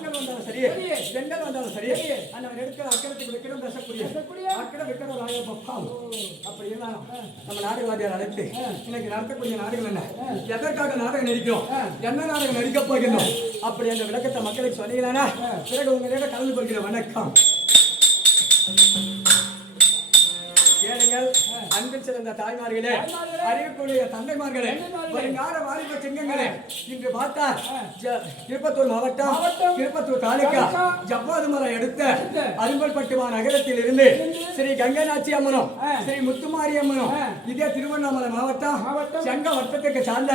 ஆண்கள் வந்தாலும் சரி பெண்கள் வந்தாலும் சரி அந்த எடுக்கிற அக்கறத்துக்கு விக்கிரம் பேசக்கூடிய அக்கறை விக்கிற ராய பப்பாம் அப்படி இருந்தாலும் நம்ம நாடகவாதியார் அழைத்து இன்னைக்கு நடத்தக்கூடிய நாடகம் என்ன, எதற்காக நாடகம் நடிக்கிறோம், என்ன நாடகம் நடிக்க போகிறோம் அப்படி அந்த விளக்கத்தை மக்களுக்கு சொன்னீங்கன்னா பிறகு உங்களிடம் கலந்து கொள்கிற வணக்கம். கேளுங்கள் அன்பில் சிறந்த தாய்மார்களே, அறிவுக்குரிய தந்தைமார்களே, வருங்கால வாலிப சிங்கங்களே, இன்று பார்த்தால் திருப்பத்தூர் மாவட்டம் திருப்பத்தூர் தாலுகா ஜப்பாதுமலை எடுத்த அரும்பல்பட்டுமா நகரத்தில் இருந்து ஸ்ரீ கங்கநாச்சி அம்மனும் ஸ்ரீ முத்துமாரி அம்மனும் இதே திருவண்ணாமலை மாவட்டம் செங்க வட்டத்துக்கு சார்ந்த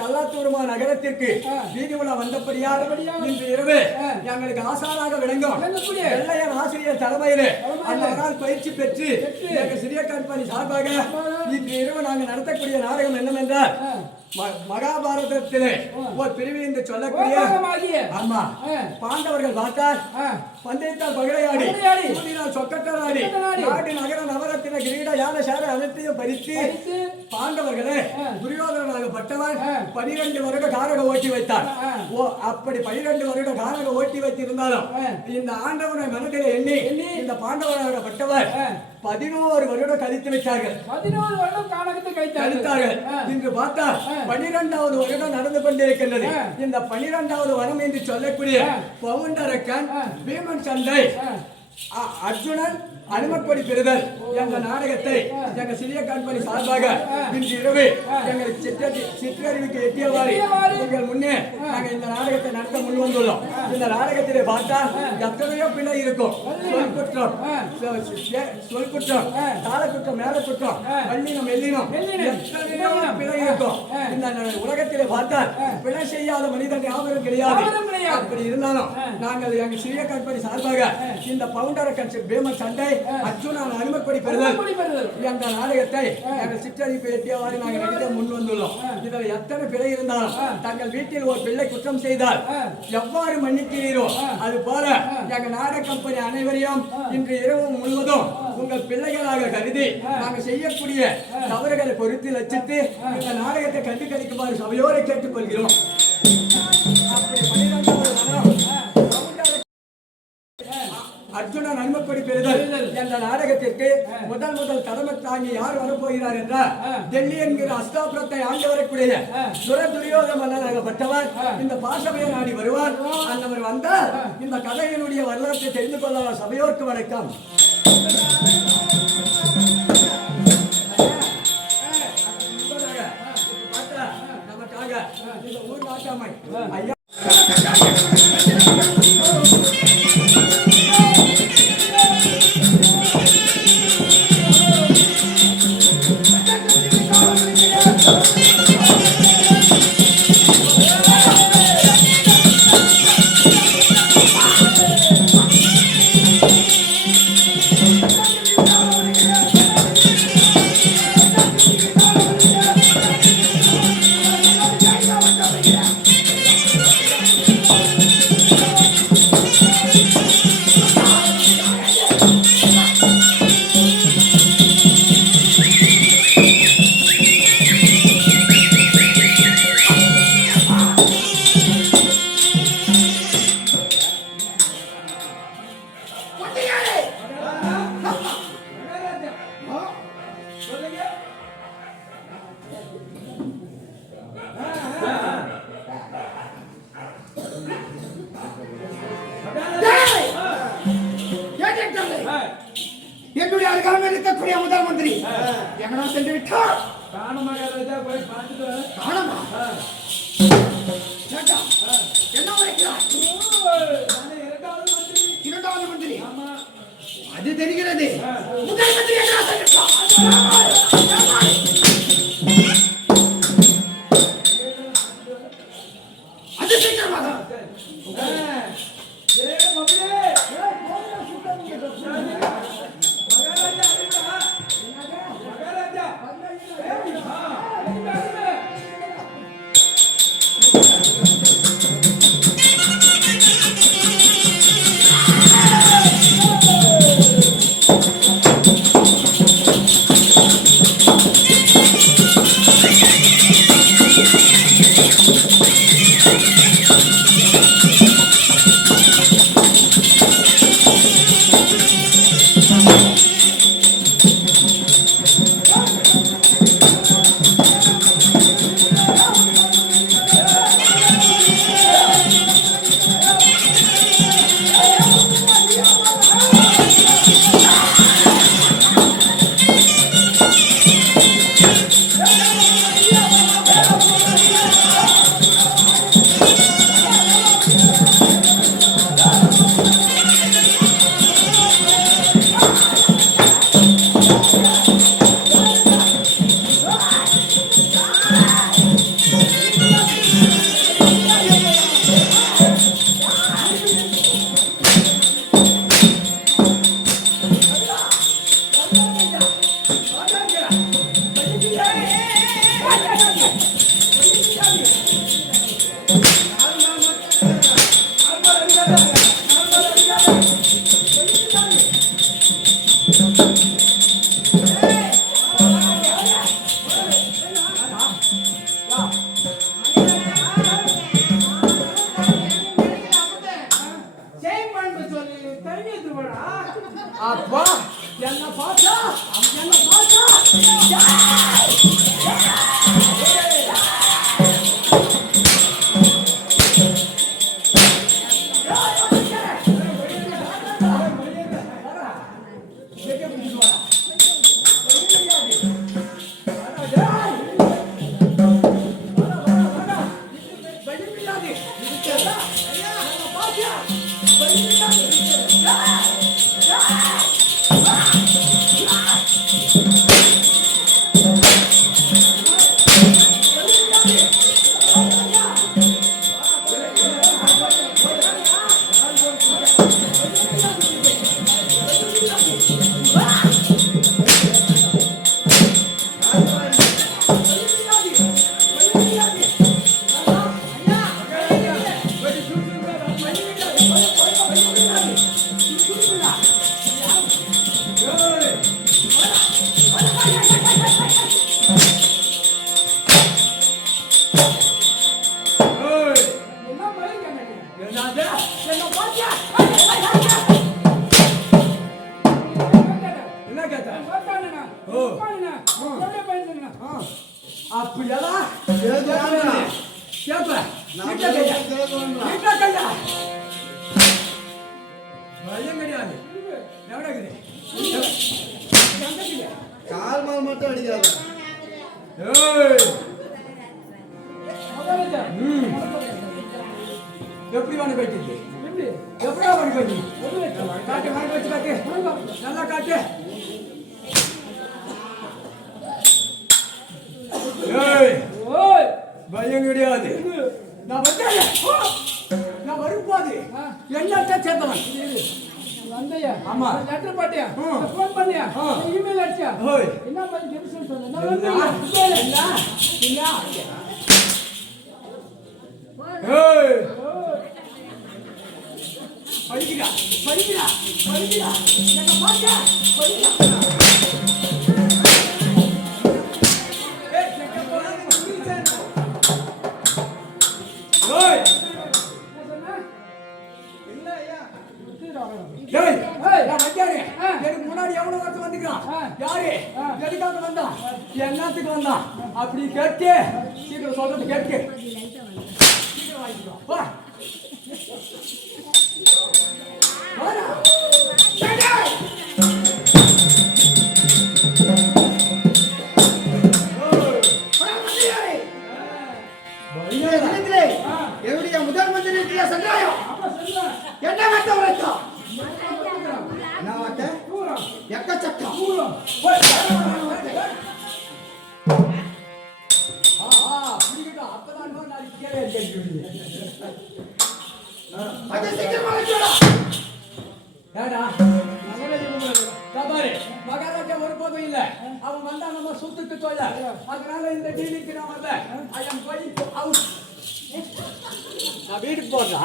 கல்லாத்தூர்மா நகரத்திற்கு வீதி உலா வந்தபடியால் இன்று இரவு எங்களுக்கு ஆசாராக விளங்கும் வெள்ளையர் ஆசிரியர் தலைமையிலே அந்த நாள் பயிற்சி பெற்று சிறிய கம்பெனி சார்பாக இன்று இரவு நாங்கள் நடத்தக்கூடிய நாடகம் என்னவென்றால் மகாபாரதத்திலே ஒரு பிரிவு என்று சொல்லக்கூடிய ஆமா பாண்டவர்கள் பார்த்தால் பந்தயத்தால் பகடையாடி சொக்கட்டாடி நாடு நகர நவரத்தின கிரீட யானை சார அனைத்தையும் பறித்து பாண்டவர்களே துரியோதனாகப்பட்டவர் 12 வருட காரக ஓட்டி வைத்தார். அப்படி 12 வருட காரக ஓட்டி வைத்திருந்தாலும் இந்த ஆண்டவனை மனதில் எண்ணி இந்த பாண்டவராகப்பட்டவர் 11 வருடம் கழித்து வைத்தார்கள். 11 வருடம் காலகத்தை கழித்தார்கள். இன்று பார்த்தால் 12வது வருடம் நடந்து கொண்டிருக்கின்றது. இந்த 12வது வரம் என்று சொல்லக்கூடிய பவுண்டரக்கன் பீமன் சண்டை அர்ஜுனன் அனுமதி பெறுதல் என்ற நாடகத்தை எங்க சிறிய கம்பெனி சார்பாக இன்று இரவு எங்கள் சிற்றறிவுக்கு எட்டியவாறு உங்கள் முன்னே நாங்கள் இந்த நாடகத்தை நடத்த முன் வந்துள்ளோம். இந்த நாடகத்திலே பார்த்தா எத்தனையோ பிழை இருக்கும். சொல் குற்றம் கால குற்றம் மேல குற்றம் வள்ளினம் எல்லினம் எத்தனையோ பிழை இருக்கும். இந்த உலகத்திலே பார்த்தால் பிழை செய்யாத மனிதன் யாவரும் கிடையாது. அப்படி இருந்தாலும் நாங்கள் எங்கள் சிறிய கம்பெனி சார்பாக இந்த பவுண்டரக்கன் பீமன் சண்டை அர்ஜுனன் அனுமதி பெறுதல் என்ற நாடகத்தை எங்கள் சிற்றறிவு எட்டியவாறு நாங்கள் நடிக்க முன் வந்துள்ளோம். இதில் எத்தனை பிழை இருந்தாலும் தங்கள் வீட்டில் ஒரு பிள்ளை குற்றம் செய்தால் எவ்வாறு மன்னிக்கிறீரோ அது போல எங்கள் நாடக கம்பெனி அனைவரையும் இன்று இரவு முழுவதும் உங்கள் பிள்ளைகளாக கருதி நாங்கள் செய்யக்கூடிய தவறுகளை பொறுத்து லட்சித்து இந்த நாடகத்தை கண்டுகளிக்குமாறு சபையோரை கேட்டுக்கொள்கிறோம். அப்படி 12வது அர்ஜுனன் அனுமதி பெறுதல் என்ற நாடகத்திற்கு முதல் தலைமை தாங்கி யார் வரப்போகிறார் என்றால் டெல்லி என்கிற அஸ்தாபுரத்தை ஆண்டு வரக்கூடிய துரியோதன மன்னனாகப்பட்டவர் இந்த பாசபையை நாடி வருவார். அந்தவர் வந்தால் இந்த கதையினுடைய வரலாற்றை தெரிந்து கொள்ள சபையோருக்கு வணக்கம். நமக்காக இந்த ஊர் நாட்டாமை ஐயா என்னுடைய அருகாமையில் இருக்கக்கூடிய முதல் மந்திரி எங்கடா சென்று விட்டார்? காணமா போய் பார்த்துட்டு காணமா என்ன உரைக்கிறார்? இரண்டாவது மந்திரி அது தெரிகிறது. முதல் மந்திரி எங்கடா சென்று அது சீக்கிரமாக அப்பா என்ன பார்த்தா என்ன பார்த்தா அப்படியெல்லாம் கேப்ப பயம் கிடையாது எவ்வளவு கால் மேல் மட்டும் அடிக்காத. எப்படி வாங்க வைக்கிறது எப்படா வாங்க வைக்கிறது காட்டு வாங்க வச்சு காட்டு நல்லா காட்டு பயம் கிடையாது நான் வந்தேன் நான் வரும்போது எல்லாத்தையும் சேர்த்தவன் வந்தையா ஆமா லெட்டர் பாட்டியா ஃபோன் பண்ணியா இமெயில் அடிச்சா என்ன பண்ணி ஜெபிசன் சொன்ன நான் வந்து படிக்கிறா படிக்கிறா படிக்கிறா என்ன பாக்க படிக்கிறா எனக்கு முன்னாடி எவ்வளவு வருஷம் வந்துக்கிறான் யாரு எதுக்காக வந்தான் என்னத்துக்கு வந்தான் அப்படி கேட்டு சீக்கிரம் சொல்றது கேட்டு சீக்கிரம் வாங்கிக்கலாம் வா என்னுடைய முதல் மந்திரி சந்திராயம் என்ன வார்த்தை உரைத்தா என்ன வார்த்தை எக்கச்சக்கம் மகாராஜா ஒருபோதும் இல்ல அவன் வந்தா நம்ம சுத்துக்கு சொல்ல அதனால இந்த டீலிங்கு நான் வரல ஐ அம் கோயிங் அவுட் நான் வீட்டுக்கு போறதா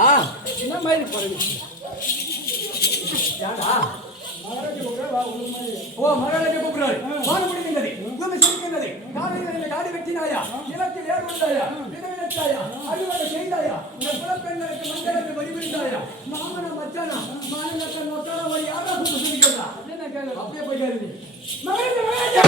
என்ன மாதிரி போறீங்க ஏடா மகாராஜா கூட வா ஒரு மாதிரி ஓ மகாராஜா கூப்பிடுறாரு வாங்க முடியுங்கிறது பூமி சிரிக்கின்றது காலையில் காடி வெட்டினாயா நிலத்தில் ஏர் வந்தாயா விதவிதத்தாயா அறுவடை செய்தாயா இந்த குலப்பெண்களுக்கு மஞ்சளுக்கு வழிபடுத்தாயா மாமனா மச்சானா மாநிலத்தில் மொத்தம் ஒரு யாரா கூப்பிட்டு சொல்லிக்கிறா என்ன கேளு அப்படியே போய் கேள்வி மகாராஜா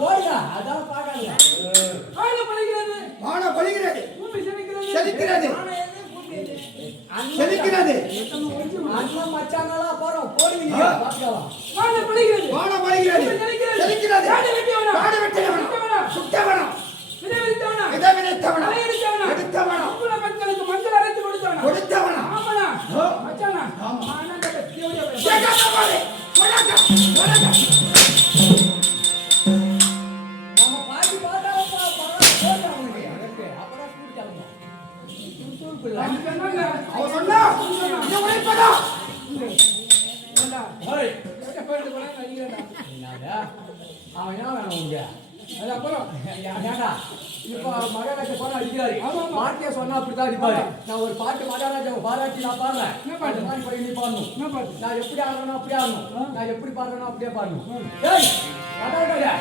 போயா அதான் பாக்காங்க வானம் பொழிகிறது செழிக்கிறது அண்ணன் மச்சானாலா போறோம் போடுவீங்க பாக்கலாம் வானம் பொழிகிறது செழிக்கிறது காடு வெட்டியவனம் சுட்டவனம் விதை விதைத்தவனம் எடுத்தவனம் மக்களுக்கு மஞ்சள் அரைத்து கொடுத்தவனம் மச்சானா நம்ம பாட்டி பார்த்தா போடா அவனுக்கு அப்பதான் கூட்டிட்டாங்க உறுப்பு இல்ல. அவன் சொன்னாங்க. அவன் சொன்னா இதை உழைப்பதா ஏண்டா, ஹோய். எங்க போயிட்டு போனா நடிகடா. என்னடா? அவன் என்ன வேணும் உங்க? அது அப்புறம் ஏன்டா? இப்போ மகாராஜா போனா அடிக்கிறாரு. ஆமா, ஆமா. பாட்டியா சொன்னா அப்படித்தான் அடிப்பாரு. ஆமா. நான் ஒரு பாட்டு மகாராஜாவை பாராட்டி நான் பாடுறேன். என்ன பாட்டு? அந்த மாதிரி போய் நீ பாடணும். என்ன பாட்டு? நான் எப்படி ஆடுறேனோ அப்படியே ஆடணும். ஆ. நான் எப்படி பாடுறேனோ அப்படியே பாடணும். ம். ஏய், மகாராஜா.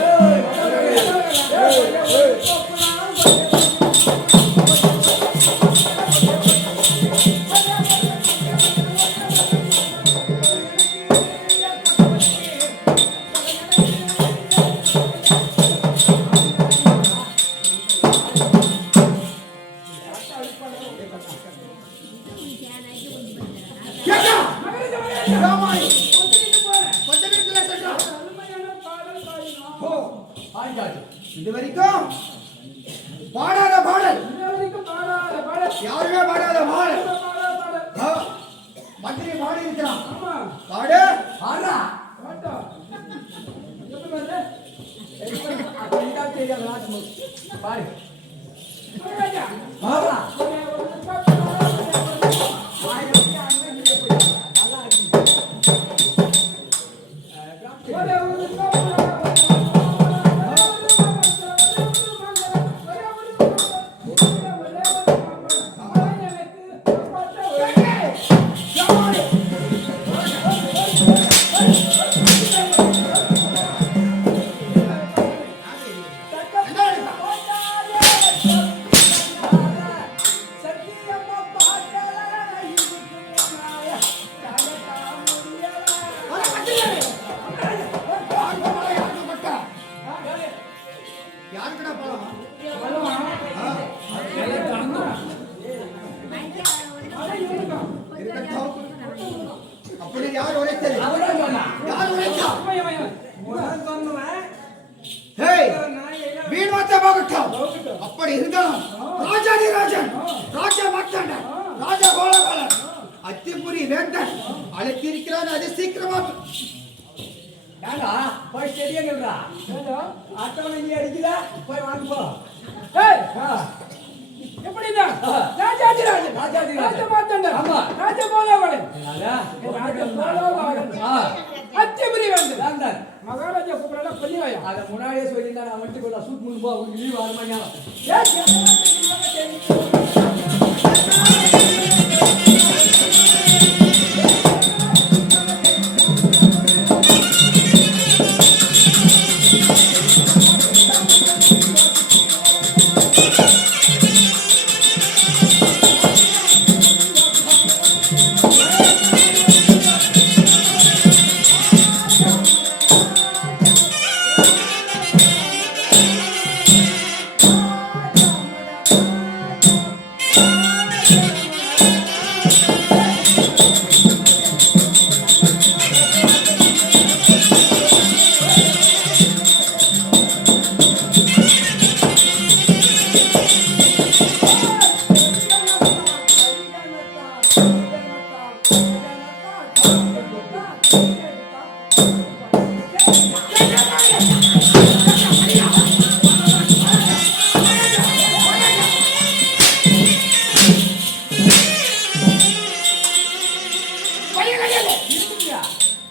ஏய், மகாராஜா. ஏய், கேட்டா மகாராஜா, ராமாய் வந்துட்டு போறேன். கொஞ்சம் வீட்டுல சொல்றா அருமையான பாடல் பாடினோம். ஓ ஆயிட்டாச்சு. இது வரைக்கும் பாடாத பாடல் இது வரைக்கும் பாடாத பாடல். யாருமே பாடாத பாடல் பாடாத பாடல். ஆ, மந்திரி பாடி இருக்கிறான் ஆமா, பாடு ஆடுறா. பாட்டோம். எப்படி வருது? அப்ப என்ன தெரியாது நாட்டு பாரு. மகாராஜா, ஆடுறா. ஒரு பாட்டு நல்லா இருக்கு. யாருக்குடா பழம் இருக்கட்டும் அப்படி யார் உழைத்தது அவதான் சொன்னான். யார் உழைத்தா உனக்கு சொன்னவன் ஹேய் வீண் மாற்றமாகட்டும் அப்படி இருந்தாலும் ராஜாதி ராஜன் ராஜா மாற்றாண்ட ராஜா கோலகாலன் அத்திபுரி வேந்தன் அழைத்திருக்கிறான் அது சீக்கிரமாக ஏண்டா போய் தெரியங்கள்டா. அட்டவணை நீ அடிக்கல போய் வாங்க போ. ஏய், ஆ. எப்படிதான்? ஆ. ராஜாதி ராஜன். ராஜாதி ராஜன். ராஜா மாத்தண்டன். ஆமா. ராஜா கோலாவலன். என்னடா? ராஜா கோலாவலன். ஆ. அத்திபுரி வேந்தன். வேந்தன். மகாராஜா கூப்பிடறா பள்ளிவாயா. அதை முன்னாடியே சொல்லியிருந்தா நான் வந்துட்டு கூட சூட் முன் போ உனக்கு லீவ் ஆறு மணி நேரம்.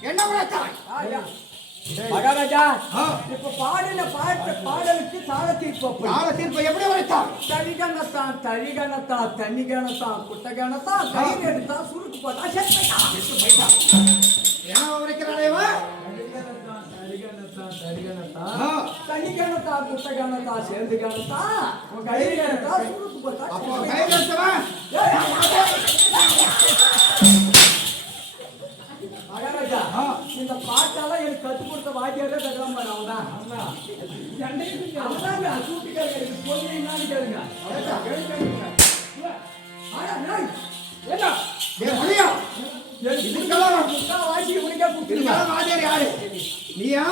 என்ன உழைத்தாய் ஆயா. மகாராஜா ஆ. இப்ப பாடின பாடலுக்கு தாளத்தீர்ப்பு கால தீர்ப்பை எப்படி உழைத்தாய் தரிகணத்தான் தரிகணத்தான் தண்ணிகணத்தான் குட்டகணத்தான் கயிறு எடுத்தா சுருக்கு போட்டா செத்து போயிட்டான். என்ன உழைக்கிறானே தனிகணத்தா குட்டகணத்தா சேர்ந்து கணத்தா கயிறு எடுத்தா சுருக்கு போட்டா அப்போ செத்து கை எடுத்தவன் மகாராஜா இந்த பாட்டெல்லாம் எனக்கு கற்றுக் கொடுத்த வாத்தியாரே தகவல் பாரு அவன்தான். அவன்தாங்க சூட்டிக்காரங்க சொல்லி என்னன்னு கேளுங்க. ஆனா நான் என்ன? ஏய் மணியா இதுக்கெல்லாம் வாசி உனக்கே கொடுத்துருங்க. இதுக்கெல்லாம் வாத்தியார் யாரு நீயா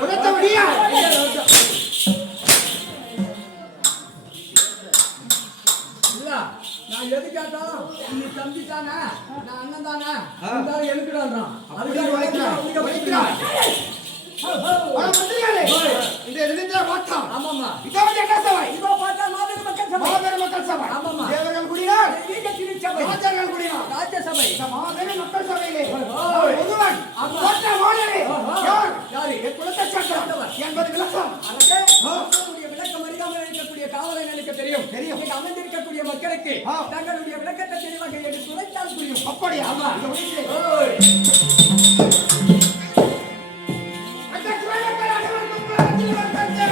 உழைத்த மணியா இல்ல நான் எது கேட்டாலும் நீ தம்பி தானே நான் அண்ணன் தானே இருந்தாலும் எழுப்பிடான் அப்படி உழைக்கிறாய் மந்திரியாரே இந்த எழுதின்ற மாற்றம் ஆமாமா இதை வந்து என்ன சபை இதோ பார்த்தா மாதிரி மக்கள் சபை மாபெரும் மக்கள் சபை ஆமாமா ராஜர்கள் கூடினார். ராஜ்யசபை. இந்த மாபெரும் மக்கள் சபையிலே ஓய். ஒருவன் ஆமா. தோற்ற மாநிலே யார்? யாரு? என் குலத்தைச் சேர்ந்தவன் என்பது விளக்கம். அதற்கு மக்களுடைய விளக்கம் அறியாமல் இருக்கக்கூடிய காவலன் எனக்கு தெரியும். இங்கு அமர்ந்திருக்கக்கூடிய மக்களுக்கு தங்களுடைய விளக்கத்தை தெளிவாக எடுத்து உரைத்தால் புரியும். அப்படியா? ஆமா. இந்த உயிரை ஓய். அந்த குலங்கள் அனைவருக்கும் குலத்தில் வந்தது.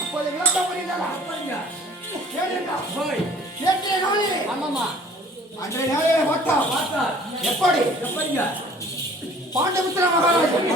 இப்போது விளக்கம் புரிந்ததா? கேளுங்கள். ஓய். நேற்றைய நாளிலே ஆமாமா. அன்றைய நாளிலே பார்த்தால் பார்த்தால் எப்படி எப்படிங்க? பாண்டமித்திர மகாராஜன்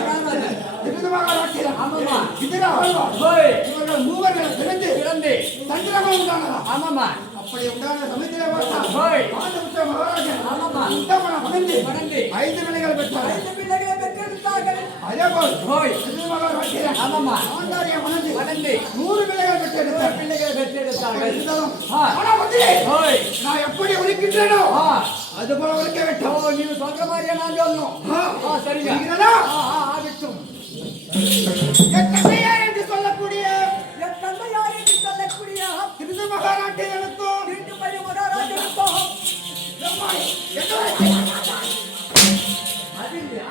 திருது மகாராஜன் ஆமாமா. இந்திரா ஆழ்வார் ஓய். இவர்கள் மூவர்கள் பிறந்து பிறந்து. சந்திரமா உண்டானதா? ஆமாமா. அப்படி உண்டான சமயத்திலே பார்த்தால் ஓய். பாண்டமித்திர மகாராஜன் ஆமாமா. உத்தமன மகந்து மணந்து. 5 பிள்ளைகள் பெற்றார். ஐந்து பிள்ளைகளை பெற்றெடுத்தார்கள். அதேபோல் ஓய். திருது மகாராஜன் ஆமாமா. ஆண்டாரிய மணந்து மணந்து. 100 பிள்ளைகள் பெற்றெடுத்தார். பிள்ளைகளை பெற்றெடுத்தார்கள். இருந்தாலும் ஆ. ஆனா மந்திரி, ஓய். நான் எப்படி ஒழிக்கின்றேனோ ஆ. அது போல ஒழிக்க ஓ, வேண்டும். நீங்க சொல்ற மாதிரியே நான் சொல்லணும். ஆ, சரிங்க. புரிகிறதா? ஆகட்டும். என் தந்தையார் என்று சொல்லக்கூடிய என் தந்தையார் என்று சொல்லக்கூடிய திருது மகாராட்டியனுக்கும் வீட்டு பையன் மகாராஜனுக்கும் எம்மாடி, எந்த அது இல்லையா?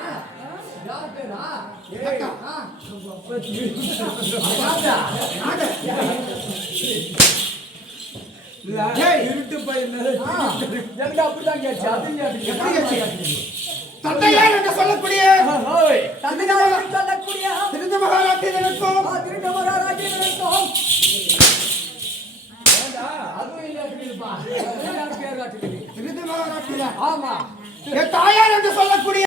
யார் பேரா? அக்கா. ராஜா. நாடு. ஏய், இருட்டு பையன். எனக்கு அப்படிதான் கேட்டுச்சு. அது கேட்டுச்சு. எப்படி கேட்டுச்சு? தந்தையார் என்று சொல்லக்கூடிய ஓய். தந்தையார் என்று சொல்லக்கூடிய திருது மகாராட்டியனுக்கும் திருட்டு மகாராஜனுக்கும் ஏண்டா, அதுவும் இல்லையா இருக்குதுப்பா. எல்லாரும் பேர் காட்டுது. திருது மகாராட்டியன் ஆமா. என் தாயார் என்று சொல்லக்கூடிய